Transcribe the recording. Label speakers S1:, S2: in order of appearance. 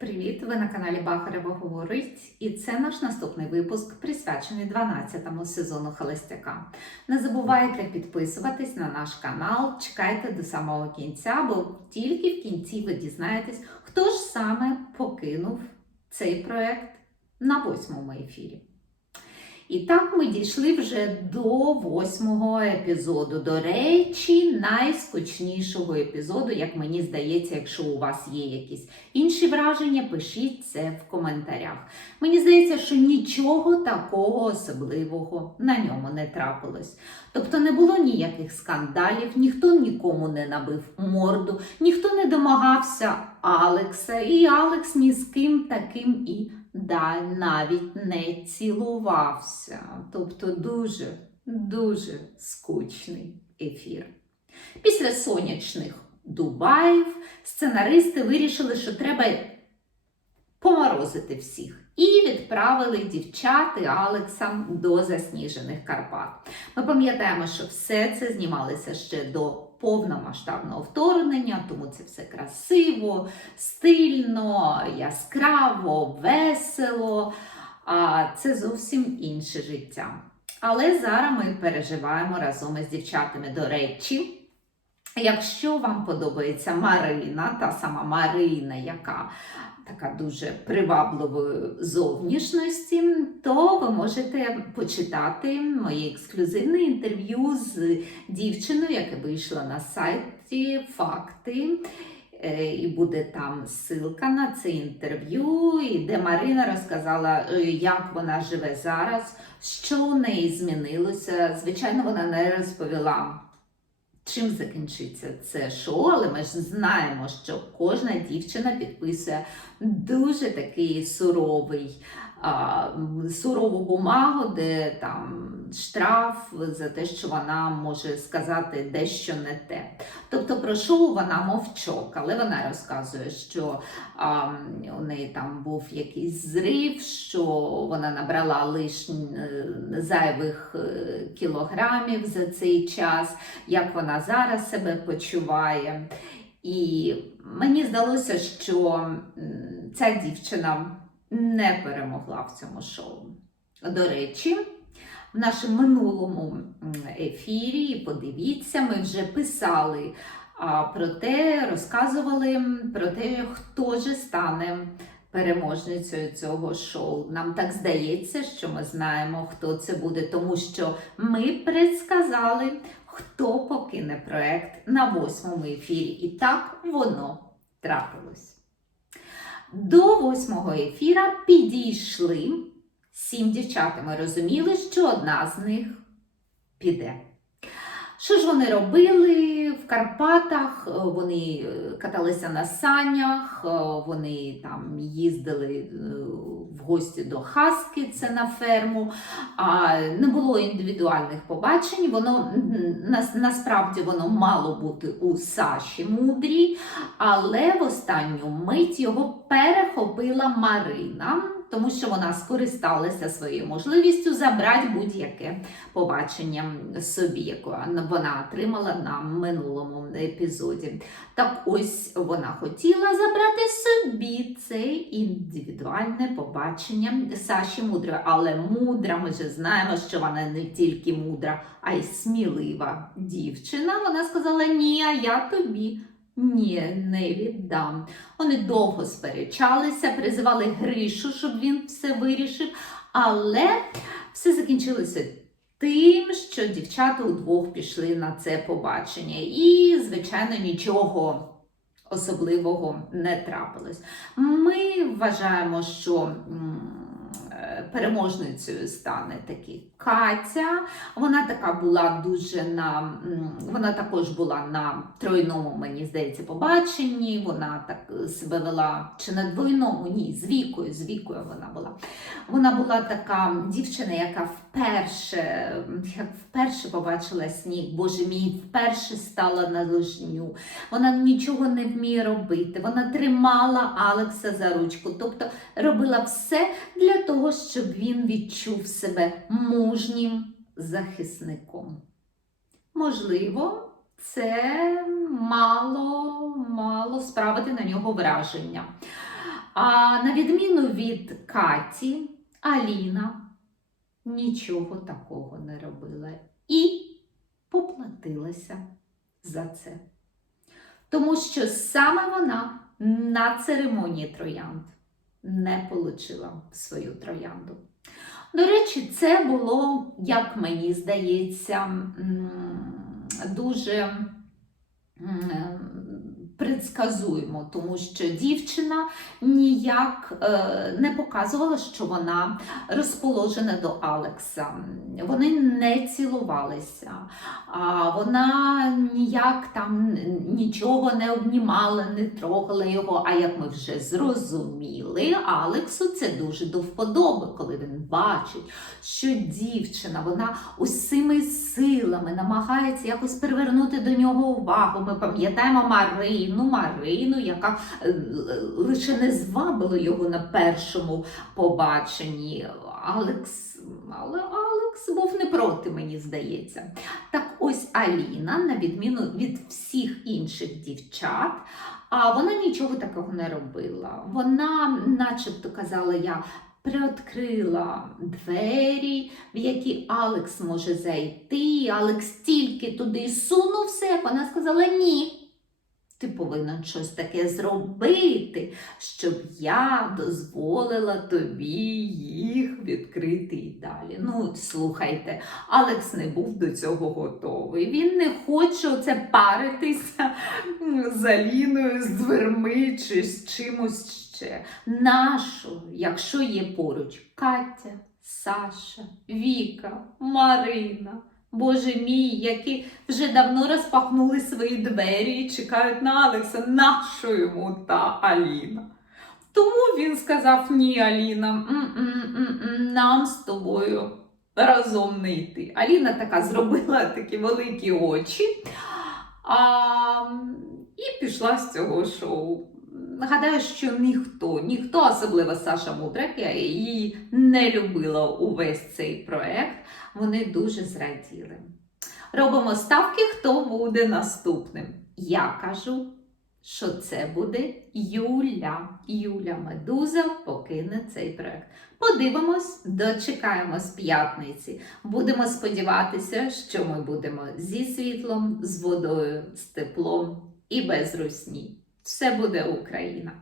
S1: Привіт! Ви на каналі Бахарева говорить, і це наш наступний випуск, присвячений 12-му сезону Холостяка. Не забувайте підписуватись на наш канал, чекайте до самого кінця, бо тільки в кінці ви дізнаєтесь, хто ж саме покинув цей проект на восьмому ефірі. І так ми дійшли вже до восьмого епізоду. До речі, найскучнішого епізоду, як мені здається, якщо у вас є якісь інші враження, пишіть це в коментарях. Мені здається, що нічого такого особливого на ньому не трапилось. Тобто не було ніяких скандалів, ніхто нікому не набив морду, ніхто не домагався Алекса, і Алекс ні з ким таким і да, навіть не цілувався. Тобто дуже, дуже скучний ефір. Після сонячних Дубаїв сценаристи вирішили, що треба поморозити всіх. І відправили дівчат і до засніжених Карпат. Ми пам'ятаємо, що все це знімалося ще до повномасштабного вторгнення, тому це все красиво, стильно, яскраво, весело. А це зовсім інше життя. Але зараз ми переживаємо разом із дівчатами. До речі, якщо вам подобається Марина, та сама Марина, яка така дуже привабливої зовнішності, то ви можете почитати моє ексклюзивне інтерв'ю з дівчиною, яке вийшло на сайті Факти. Е, І буде там ссылка на це інтерв'ю, де Марина розказала, е, як вона живе зараз, що у неї змінилося. Звичайно, вона не розповіла. Чим закінчиться це шоу, але ми ж знаємо, що кожна дівчина підписує дуже такий суровий, сурову бумагу, де там штраф за те, що вона може сказати дещо не те. Тобто про шоу вона мовчок, але вона розказує, що а, у неї там був якийсь зрив, що вона набрала лишні зайвих е, кілограмів за цей час, як вона зараз себе почуває. І мені здалося, що ця дівчина не перемогла в цьому шоу. До речі, в нашому минулому ефірі, подивіться, ми вже писали про те, розказували про те, хто же стане переможницею цього шоу. Нам так здається, що ми знаємо, хто це буде, тому що ми предсказали, хто покине проект на восьмому ефірі. І так воно трапилось. До восьмого ефіра підійшли сім дівчат. і Ми розуміли, що одна з них піде. Що ж вони робили в Карпатах? Е, Вони е, каталися на санях, е, вони там їздили в гості до Хаски, це на ферму. А не було індивідуальних побачень. Воно насправді воно мало бути у Саші Мудрій, але в останню мить його перехопила Марина. Тому що вона скористалася своєю можливістю забрати будь-яке побачення собі, яке вона отримала на минулому епізоді. Так ось вона хотіла забрати собі це індивідуальне побачення Саші Мудрої. Але мудра, ми вже знаємо, що вона не тільки мудра, а й смілива дівчина. Вона сказала: Ні, а я тобі. Ні, не віддам. Вони довго сперечалися, призивали Гришу, щоб він все вирішив, але все закінчилося тим, що дівчата удвох пішли на це побачення. І, звичайно, нічого особливого не трапилось. Ми вважаємо, що переможницею стане такі Катя. Вона така була дуже на вона також була на тройному, мені здається, побаченні. Вона так себе вела чи на двойному, ні, з вікою, з вікою вона була. Вона була така дівчина, яка вперше, як вперше побачила сніг, боже мій, вперше стала на лижню. Вона нічого не вміє робити. Вона тримала Алекса за ручку, тобто робила все для того, щоб він відчув себе мужнім захисником. Можливо, це мало, мало справити на нього враження. А на відміну від Каті, Аліна нічого такого не робила і поплатилася за це. Тому що саме вона на церемонії троянд не отримала свою троянду. До речі, це було, як мені здається, дуже предсказуємо, тому що дівчина ніяк е, не показувала, що вона розположена до Алекса. Вони не цілувалися, а вона ніяк там нічого не обнімала, не трогала його. А як ми вже зрозуміли, Алексу це дуже до вподоби, коли він бачить, що дівчина вона усіми силами намагається якось привернути до нього увагу. Ми пам'ятаємо Марину, Марину, яка е, лише не звабила його на першому побаченні. Алекс, але Алекс був не проти, мені здається. Так ось Аліна, на відміну від всіх інших дівчат, а вона нічого такого не робила. Вона, начебто, казала, я приоткрила двері, в які Алекс може зайти. Алекс тільки туди сунувся, як вона сказала ні. Ти повинен щось таке зробити, щоб я дозволила тобі їх відкрити і далі. Ну, слухайте, Алекс не був до цього готовий. Він не хоче оце паритися м, з Аліною, з дверми чи з чимось ще. Нащо, якщо є поруч Катя, Саша, Віка, Марина. Боже мій, які вже давно розпахнули свої двері і чекають на Алекса. Нащо йому та Аліна? Тому він сказав: ні, Аліна, нам з тобою разом не йти. Аліна така зробила такі великі очі а, і пішла з цього шоу. Нагадаю, що ніхто, ніхто, особливо Саша Мудрик, я її не любила увесь цей проект. Вони дуже зраділи. Робимо ставки, хто буде наступним. Я кажу, що це буде Юля. Юля Медуза покине цей проект. Подивимось, дочекаємось п'ятниці. Будемо сподіватися, що ми будемо зі світлом, з водою, з теплом і без русні. Все буде Україна!